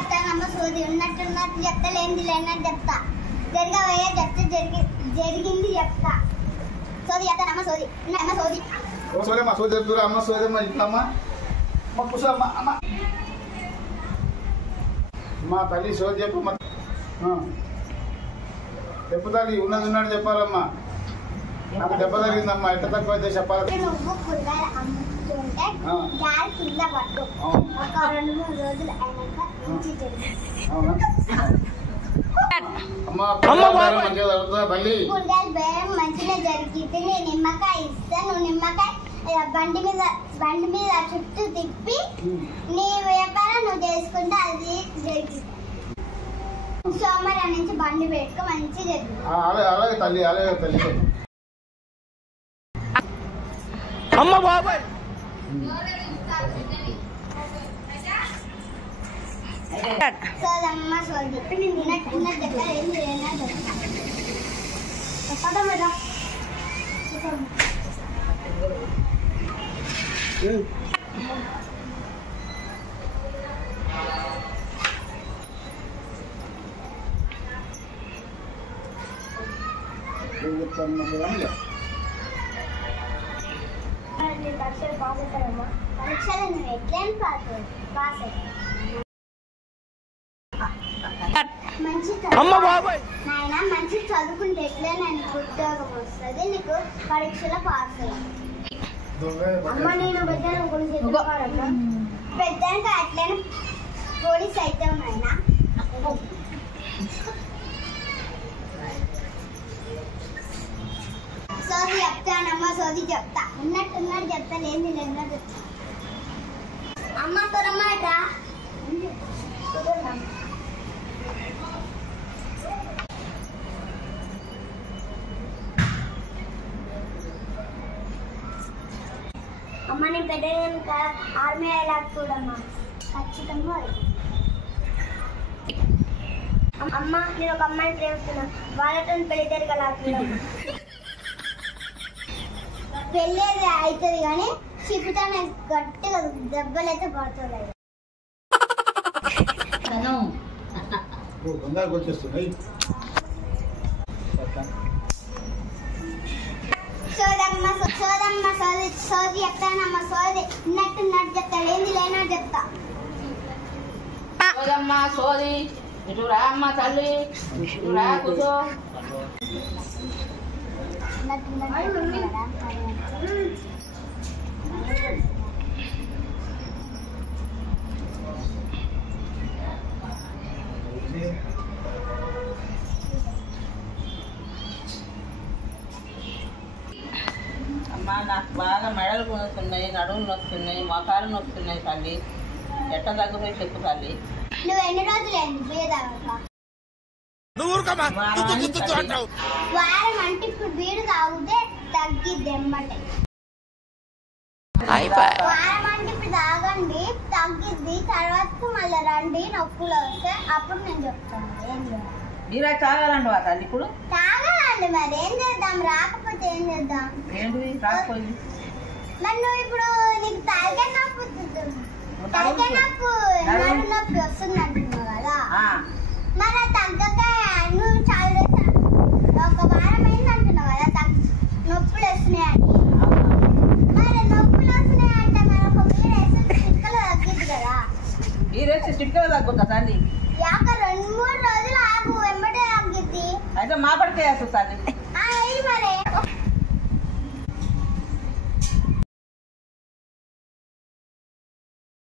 చెప్తానమ్మ సోది ఉన్నట్టు చెప్తా లేనిది లేనట్టు చెప్తా జరగబోయే చెప్తే జరిగింది చెప్తా సోది చెప్తానమ్మ సోది అమ్మ సోది సోదమ్మా సోది చెప్తురా అమ్మ సోదమ్మా ఇట్లమ్మా అమ్మ కూర్చోమ్మా అమ్మ మా తల్లి సోది చెప్పమ్మా చెప్పు తల్లి ఉన్నది ఉన్నట్టు చెప్పాలమ్మా నాకు దెబ్బ తగిలిందమ్మా ఎట్ట తక్కువ అయితే చెప్పాలి నువ్వు కూరగాయలు అమ్ముతుంటే గాలి కింద పట్టు ఒక 2-3 రోజులు అయినాక మంచి కూరగాయలు బేరం మంచిగా జరిగితే నేను నిమ్మకాయ ఇస్తాను నువ్వు నిమ్మకాయ బండి మీద చుట్టూ తిప్పి నీ వ్యాపారం నువ్వు చేసుకుంటే అది జరిగింది సోమవారం నుంచి బండి పెట్టుకో మంచి జరిగింది అలాగే తల్లి అలాగే తల్లి అమ్మ బాబాయ్ సోదమ్మ సోది తిన్నట్టున్న దగ్గర ఏం లేనా చెప్పదా మేడం పరీక్షలు నువ్వు ఎట్లేం పాస్ నాయన మంచి చదువుకుంటే ఎట్లే నీకు ఉద్యోగం వస్తుంది నీకు పరీక్షలో పాస్ అమ్మ నేను పెద్దాక అట్లనే పోలీస్ అయితే నాయన సోది చెప్తానమ్మ సోది చెప్తా ఉన్నట్టున్నట్టు చెప్తా లేని లేదా చెప్తా అమ్మ తొరమాట అమ్మ నేను పెద్ద ఆర్మీ అయ్యేలాగా చూడమ్మా ఖచ్చితంగా అమ్మ నేను ఒక అమ్మాయిని ప్రేమిస్తున్నా వాళ్ళతో పెళ్లి జరగలాడుతున్నా పెళ్ళి అవుతుంది కానీ చిప్పుతా నాకు గట్టిగా దెబ్బలు అయితే పడుతుంది సోదమ్మ సోది చెప్తానమ్మ సోది ఉన్నట్టు చెప్తా లేని లేనట్టు చెప్తా సోదమ్మ సోది ఇటు రా అమ్మ తల్లి ఇటు రా కూర్చో అమ్మా నాకు బాగా మెడలు నొస్తున్నాయి నడుములు నొస్తున్నాయి మోకాలు నొస్తున్నాయి తల్లి ఎట్ట తగ్గిపోయి చెప్పు తల్లి నువ్వు ఎన్ని రోజులు వారం అంటే ఇప్పుడు బీడు తాగితే తగ్గిద్ది ఎమ్మటే వారం అంటే ఇప్పుడు తాగండి తగ్గిద్ది తర్వాత మళ్ళీ రండి నొప్పులు వస్తే అప్పుడు నేను చెప్తాను ఏం చేయాలి మీరే తాగాలండి వా తల్లి ఇప్పుడు తాగాలండి మరి ఏం చేద్దాం రాకపోతే ఏం చేద్దాం ఏంటిది రాకపోయింది మరి నువ్వు ఇప్పుడు నీకు తలకాయ నొప్పి వస్తుంది అంటున్నావు కదా మరి తగ్గక నువ్వు చాలా ఒక వారం అయింది అంటున్నావు కదా నొప్పులు వస్తున్నాయని మరి నొప్పులు వస్తున్నాయంటే మరి ఒక మీరు వేసే స్టిక్కలు తగ్గిద్ది కదా మీరు వేసే స్టిక్కలు తగ్గుతా తల్లి యాక 2-3 రోజులు ఆగు వెంబడే తగ్గిద్ది అయితే మా పడితే వేస్తుంది తల్లి